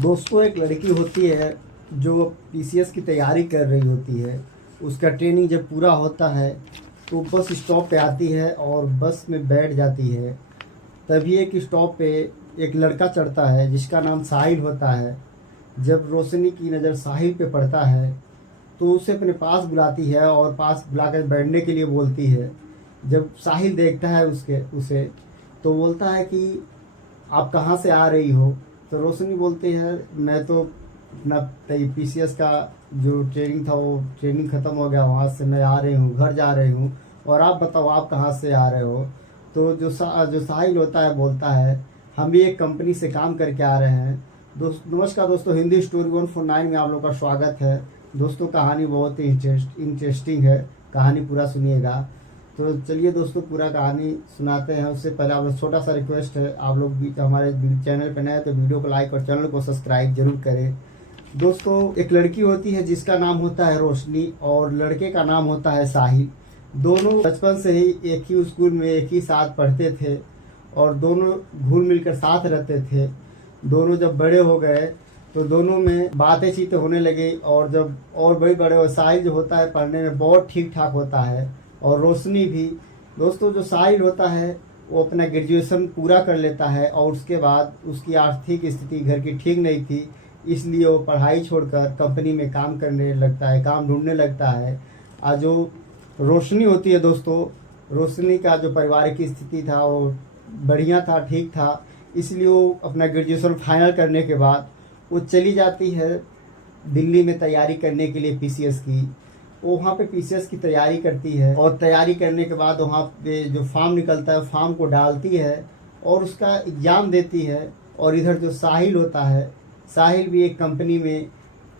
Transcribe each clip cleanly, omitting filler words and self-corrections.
दोस्तों, एक लड़की होती है जो पीसीएस की तैयारी कर रही होती है। उसका ट्रेनिंग जब पूरा होता है तो बस स्टॉप पे आती है और बस में बैठ जाती है। तभी एक स्टॉप पे एक लड़का चढ़ता है जिसका नाम साहिल होता है। जब रोशनी की नज़र साहिल पे पड़ता है तो उसे अपने पास बुलाती है और पास बुलाकर बैठने के लिए बोलती है। जब साहिल देखता है उसे तो बोलता है कि आप कहाँ से आ रही हो। तो रोशनी बोलती है, मैं तो अपना पीसीएस का जो ट्रेनिंग था वो ट्रेनिंग ख़त्म हो गया, वहाँ से मैं आ रही हूँ, घर जा रही हूँ। और आप बताओ आप कहाँ से आ रहे हो। तो जो साहिल होता है बोलता है, हम भी एक कंपनी से काम करके आ रहे हैं। नमस्कार दोस्तों, हिंदी स्टोरी 149 में आप लोग का स्वागत है। दोस्तों, कहानी बहुत ही इंटरेस्टिंग है, कहानी पूरा सुनिएगा। तो चलिए दोस्तों, पूरा कहानी सुनाते हैं। उससे पहले आप लोग छोटा सा रिक्वेस्ट है, आप लोग भी हमारे चैनल पर नए हैं तो वीडियो को लाइक और चैनल को सब्सक्राइब जरूर करें। दोस्तों, एक लड़की होती है जिसका नाम होता है रोशनी और लड़के का नाम होता है साहिल। दोनों बचपन से ही एक ही स्कूल में एक ही साथ पढ़ते थे और दोनों घुल मिलकर साथ रहते थे। दोनों जब बड़े हो गए तो दोनों में बातें चीतें होने लगी और जब और बड़े हो, साहिल जो होता है पढ़ने में बहुत ठीक ठाक होता है और रोशनी भी। दोस्तों, जो साहिल होता है वो अपना ग्रेजुएशन पूरा कर लेता है और उसके बाद उसकी आर्थिक स्थिति घर की ठीक नहीं थी, इसलिए वो पढ़ाई छोड़कर कंपनी में काम करने लगता है, काम ढूंढने लगता है। आज जो रोशनी होती है दोस्तों, रोशनी का जो पारिवारिक स्थिति था वो बढ़िया था, ठीक था, इसलिए वो अपना ग्रेजुएशन फाइनल करने के बाद वो चली जाती है दिल्ली में तैयारी करने के लिए पीसीएस की। वो वहाँ पे पीसीएस की तैयारी करती है और तैयारी करने के बाद वहाँ पे जो फॉर्म निकलता है फॉर्म को डालती है और उसका एग्ज़ाम देती है। और इधर जो साहिल होता है, साहिल भी एक कंपनी में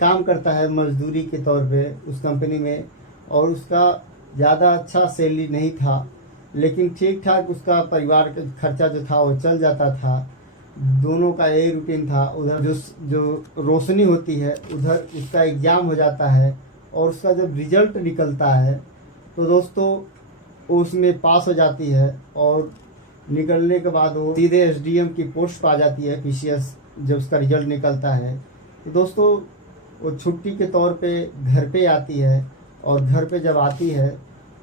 काम करता है मजदूरी के तौर पे उस कंपनी में, और उसका ज़्यादा अच्छा सैलरी नहीं था, लेकिन ठीक ठाक उसका परिवार का खर्चा जो था वो चल जाता था। दोनों का यही रूटीन था। उधर जो रोशनी होती है उधर उसका एग्ज़ाम हो जाता है और उसका जब रिजल्ट निकलता है तो दोस्तों वो उसमें पास हो जाती है और निकलने के बाद वो सीधे एसडीएम की पोस्ट पा जाती है पीसीएस जब उसका रिजल्ट निकलता है। तो दोस्तों, वो छुट्टी के तौर पे घर पे आती है और घर पे जब आती है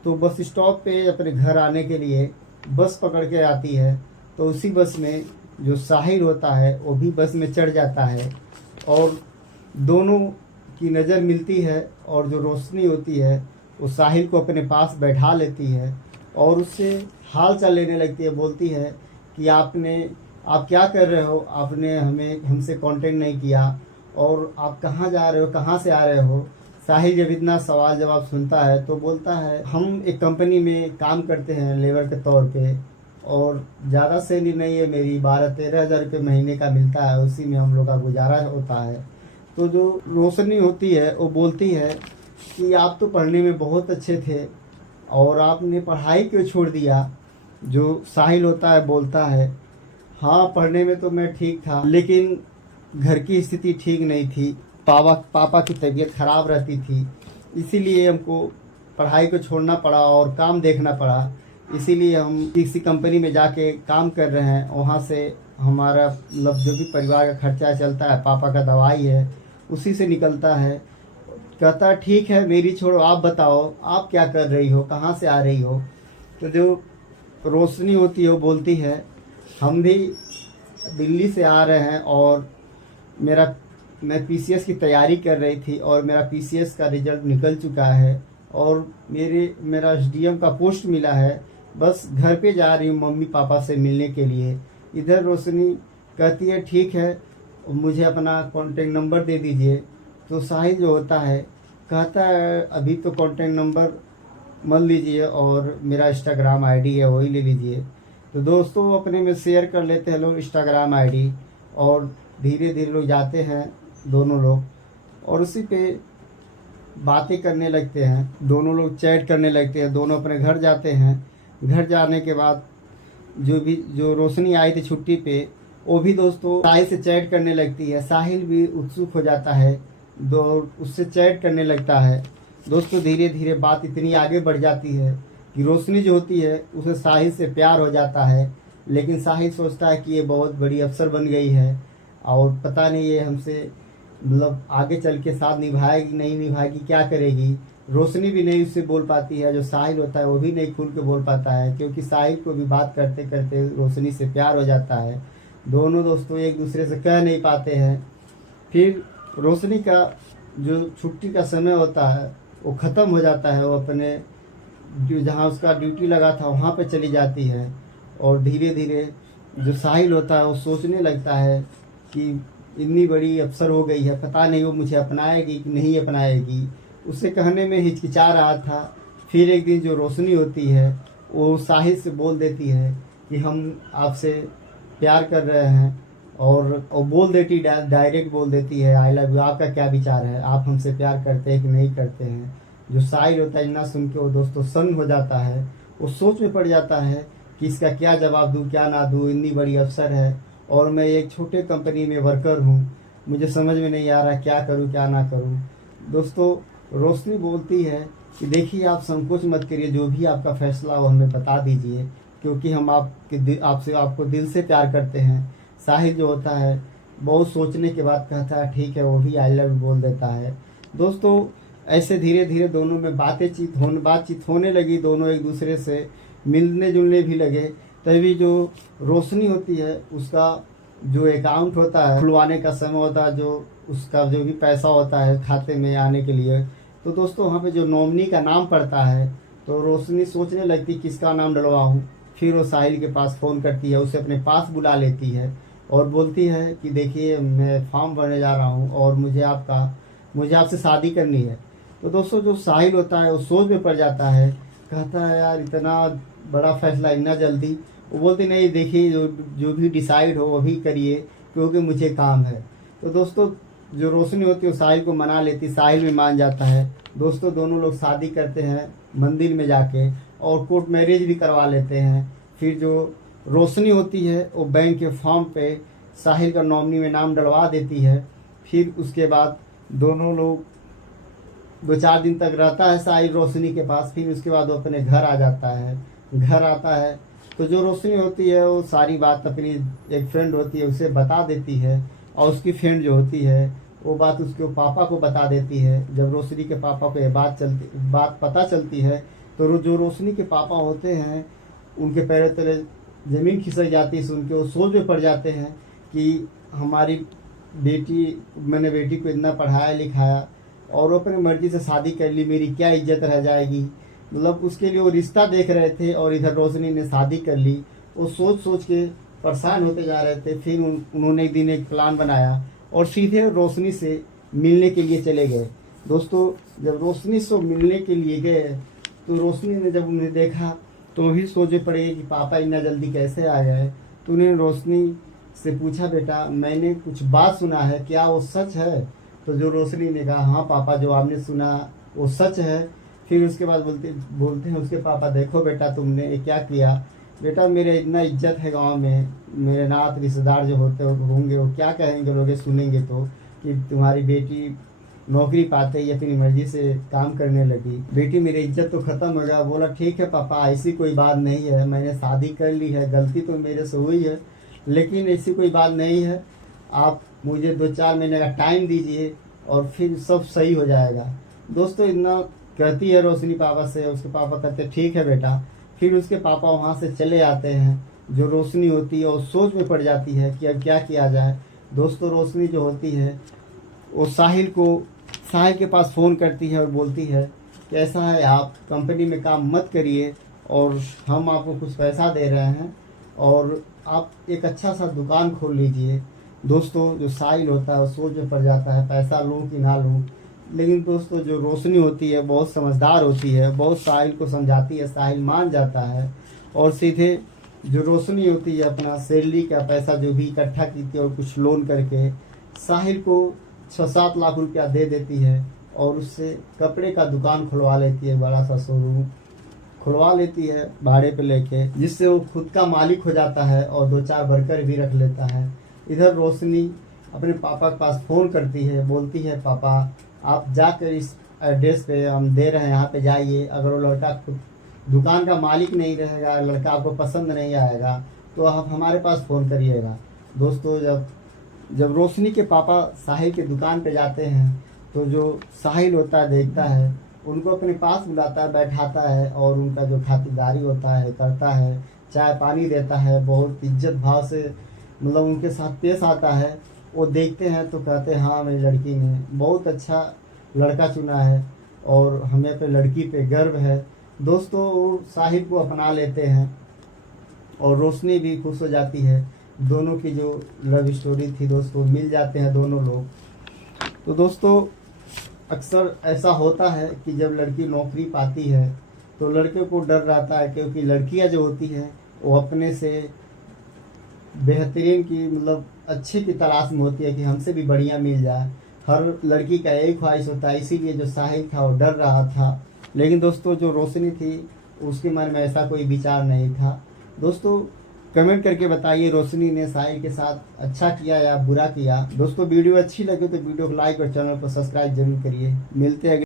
तो बस स्टॉप पे अपने घर आने के लिए बस पकड़ के आती है। तो उसी बस में जो साहिल होता है वो भी बस में चढ़ जाता है और दोनों की नज़र मिलती है और जो रोशनी होती है वो साहिल को अपने पास बैठा लेती है और उससे हाल चाल लेने लगती है। बोलती है कि आप क्या कर रहे हो, आपने हमसे कांटेक्ट नहीं किया और आप कहाँ जा रहे हो, कहाँ से आ रहे हो। साहिल जब इतना सवाल जवाब सुनता है तो बोलता है, हम एक कंपनी में काम करते हैं लेबर के तौर पे और ज़्यादा सैलरी नहीं है मेरी, 12-13 हज़ार रुपये महीने का मिलता है, उसी में हम लोग का गुजारा होता है। तो जो रोशनी होती है वो बोलती है कि आप तो पढ़ने में बहुत अच्छे थे और आपने पढ़ाई क्यों छोड़ दिया। जो साहिल होता है बोलता है, हाँ पढ़ने में तो मैं ठीक था, लेकिन घर की स्थिति ठीक नहीं थी, पापा की तबीयत खराब रहती थी, इसीलिए हमको पढ़ाई को छोड़ना पड़ा और काम देखना पड़ा। इसीलिए हम किसी कंपनी में जाके काम कर रहे हैं, वहाँ से हमारा मतलब जो भी परिवार का खर्चा चलता है, पापा का दवाई है, उसी से निकलता है। कहता है ठीक है मेरी छोड़ो, आप बताओ आप क्या कर रही हो, कहाँ से आ रही हो। तो जो रोशनी होती है वो बोलती है, हम भी दिल्ली से आ रहे हैं और मैं पीसीएस की तैयारी कर रही थी और मेरा पीसीएस का रिज़ल्ट निकल चुका है और मेरा एसडीएम का पोस्ट मिला है, बस घर पे जा रही हूँ मम्मी पापा से मिलने के लिए। इधर रोशनी कहती है ठीक है, मुझे अपना कॉन्टेक्ट नंबर दे दीजिए। तो साहिल जो होता है कहता है, अभी तो कॉन्टेक्ट नंबर मत लीजिए और मेरा इंस्टाग्राम आईडी है वही ले लीजिए। तो दोस्तों अपने में शेयर कर लेते हैं लोग इंस्टाग्राम आईडी और धीरे धीरे लोग जाते हैं दोनों लोग और उसी पे बातें करने लगते हैं। दोनों लोग चैट करने लगते हैं, दोनों अपने घर जाते हैं। घर जाने के बाद जो रोशनी आई थी छुट्टी पे वो भी दोस्तों साहिल से चैट करने लगती है। साहिल भी उत्सुक हो जाता है, उससे चैट करने लगता है। दोस्तों धीरे धीरे बात इतनी आगे बढ़ जाती है कि रोशनी जो होती है उसे साहिल से प्यार हो जाता है, लेकिन साहिल सोचता है कि ये बहुत बड़ी अफसर बन गई है, और पता नहीं ये हमसे मतलब आगे चल के साथ निभाएगी नहीं निभाएगी, क्या करेगी। रोशनी भी नहीं उससे बोल पाती है, जो साहिल होता है वो भी नहीं खुल के बोल पाता है, क्योंकि साहिल को भी बात करते करते रोशनी से प्यार हो जाता है। दोनों दोस्तों एक दूसरे से कह नहीं पाते हैं। फिर रोशनी का जो छुट्टी का समय होता है वो ख़त्म हो जाता है, वो अपने जो जहाँ उसका ड्यूटी लगा था वहाँ पे चली जाती है। और धीरे धीरे जो साहिल होता है वो सोचने लगता है कि इतनी बड़ी अफसर हो गई है, पता नहीं वो मुझे अपनाएगी कि नहीं अपनाएगी। उसे कहने में हिचकिचा रहा था। फिर एक दिन जो रोशनी होती है वो साहिल से बोल देती है कि हम आपसे प्यार कर रहे हैं, और बोल देती डायरेक्ट बोल देती है आई लव यू, आपका क्या विचार है, आप हमसे प्यार करते हैं कि नहीं करते हैं। जो साहिल होता है इतना सुन के वो दोस्तों सन्न हो जाता है, वो सोच में पड़ जाता है कि इसका क्या जवाब दूँ क्या ना दूँ, इतनी बड़ी अफसर है और मैं एक छोटे कंपनी में वर्कर हूँ, मुझे समझ में नहीं आ रहा क्या करूँ क्या ना करूँ। दोस्तों रोशनी बोलती है कि देखिए आप संकोच मत करिए, जो भी आपका फैसला हो हमें बता दीजिए, क्योंकि हम आपको दिल से प्यार करते हैं। साहिल जो होता है बहुत सोचने के बाद कहता है ठीक है, वो भी आई लव यू बोल देता है। दोस्तों ऐसे धीरे धीरे दोनों में बातचीत होने लगी, दोनों एक दूसरे से मिलने जुलने भी लगे। तभी जो रोशनी होती है उसका जो अकाउंट होता है खुलवाने का समय होता है, जो उसका जो भी पैसा होता है खाते में आने के लिए, तो दोस्तों वहाँ पे जो नॉमिनी का नाम पड़ता है तो रोशनी सोचने लगती किसका नाम डलवाऊँ। फिर वो साहिल के पास फ़ोन करती है, उसे अपने पास बुला लेती है और बोलती है कि देखिए मैं फॉर्म भरने जा रहा हूँ और मुझे आपसे शादी करनी है। तो दोस्तों जो साहिल होता है वो सोच में पड़ जाता है, कहता है यार इतना बड़ा फैसला इतना जल्दी। वो बोलती नहीं देखिए जो भी डिसाइड हो वही करिए, क्योंकि मुझे काम है। तो दोस्तों जो रोशनी होती है वो साहिल को मना लेती, साहिल भी मान जाता है। दोस्तों दोनों लोग शादी करते हैं मंदिर में जाके और कोर्ट मैरिज भी करवा लेते हैं। फिर जो रोशनी होती है वो बैंक के फॉर्म पे साहिल का नॉमिनी में नाम डलवा देती है। फिर उसके बाद दोनों लोग 2-4 दिन तक रहता है साहिल रोशनी के पास। फिर उसके बाद वो अपने घर आ जाता है। घर आता है तो जो रोशनी होती है वो सारी बात अपनी एक फ्रेंड होती है उसे बता देती है, और उसकी फ्रेंड जो होती है वो बात उसके पापा को बता देती है। जब रोशनी के पापा को ये बात पता चलती है तो जो रोशनी के पापा होते हैं उनके पैरों तले ज़मीन खिसक जाती है, सुन के वो सोच में पड़ जाते हैं कि मैंने बेटी को इतना पढ़ाया लिखाया और वो अपनी मर्जी से शादी कर ली, मेरी क्या इज्जत रह जाएगी। मतलब उसके लिए वो रिश्ता देख रहे थे और इधर रोशनी ने शादी कर ली। वो सोच सोच के परेशान होते जा रहे थे। फिर उन्होंने एक दिन एक प्लान बनाया और सीधे रोशनी से मिलने के लिए चले गए। दोस्तों जब रोशनी से मिलने के लिए गए तो रोशनी ने जब उन्हें देखा तो वही सोचे पड़े कि पापा इतना जल्दी कैसे आ गए। तो उन्हें रोशनी से पूछा बेटा मैंने कुछ बात सुना है, क्या वो सच है? तो जो रोशनी ने कहा हाँ पापा जो आपने सुना वो सच है। फिर उसके बाद बोलते हैं उसके पापा देखो बेटा तुमने क्या किया। बेटा मेरे इतना इज्जत है गांव में, मेरे नात रिश्तेदार जो होंगे वो क्या कहेंगे लोग सुनेंगे तो कि तुम्हारी बेटी नौकरी पाते ही अपनी मर्जी से काम करने लगी। बेटी मेरी इज्जत तो ख़त्म हो गया। बोला ठीक है पापा ऐसी कोई बात नहीं है, मैंने शादी कर ली है, गलती तो मेरे से हुई है लेकिन ऐसी कोई बात नहीं है, आप मुझे 2-4 महीने का टाइम दीजिए और फिर सब सही हो जाएगा। दोस्तों इतना कहती है रोशनी पापा से, उसके पापा कहते ठीक है बेटा। फिर उसके पापा वहाँ से चले आते हैं। जो रोशनी होती है वो सोच में पड़ जाती है कि अब क्या किया जाए। दोस्तों रोशनी जो होती है वो साहिल के पास फ़ोन करती है और बोलती है कि ऐसा है आप कंपनी में काम मत करिए और हम आपको कुछ पैसा दे रहे हैं और आप एक अच्छा सा दुकान खोल लीजिए। दोस्तों जो साहिल होता है वो सोच में पड़ जाता है पैसा लूँ कि ना लूँ। लेकिन दोस्तों जो रोशनी होती है बहुत समझदार होती है, बहुत साहिल को समझाती है, साहिल मान जाता है और सीधे जो रोशनी होती है अपना सैलरी का पैसा जो भी इकट्ठा की थी और कुछ लोन करके साहिल को 6-7 लाख रुपया दे देती है और उससे कपड़े का दुकान खुलवा लेती है, बड़ा सा शोरूम खुलवा लेती है भाड़े पे लेके, जिससे वो खुद का मालिक हो जाता है और 2-4 वर्कर भी रख लेता है। इधर रोशनी अपने पापा के पास फ़ोन करती है, बोलती है पापा आप जाकर इस एड्रेस पे हम दे रहे हैं यहाँ पे जाइए, अगर वो लड़का खुद दुकान का मालिक नहीं रहेगा, लड़का आपको पसंद नहीं आएगा तो आप हमारे पास फ़ोन करिएगा। दोस्तों जब जब रोशनी के पापा साहिल के दुकान पे जाते हैं तो जो साहिल होता है देखता है, उनको अपने पास बुलाता है, बैठाता है और उनका जो खातिरदारी होता है करता है, चाय पानी देता है, बहुत इज्जत भाव से मतलब उनके साथ पेश आता है। वो देखते हैं तो कहते हैं हाँ मेरी लड़की ने बहुत अच्छा लड़का चुना है और हमें अपने लड़की पे गर्व है। दोस्तों वो साहिल को अपना लेते हैं और रोशनी भी खुश हो जाती है। दोनों की जो लव स्टोरी थी दोस्तों, मिल जाते हैं दोनों लोग। तो दोस्तों अक्सर ऐसा होता है कि जब लड़की नौकरी पाती है तो लड़के को डर रहता है, क्योंकि लड़कियां जो होती हैं वो अपने से बेहतरीन की मतलब अच्छे की तलाश में होती है कि हमसे भी बढ़िया मिल जाए। हर लड़की का यही ख्वाहिश होता है, इसीलिए जो साहिल था वो डर रहा था। लेकिन दोस्तों जो रोशनी थी उसके मन में ऐसा कोई विचार नहीं था। दोस्तों कमेंट करके बताइए रोशनी ने साहिल के साथ अच्छा किया या बुरा किया। दोस्तों वीडियो अच्छी लगे तो वीडियो को लाइक और चैनल को सब्सक्राइब जरूर करिए। मिलते हैं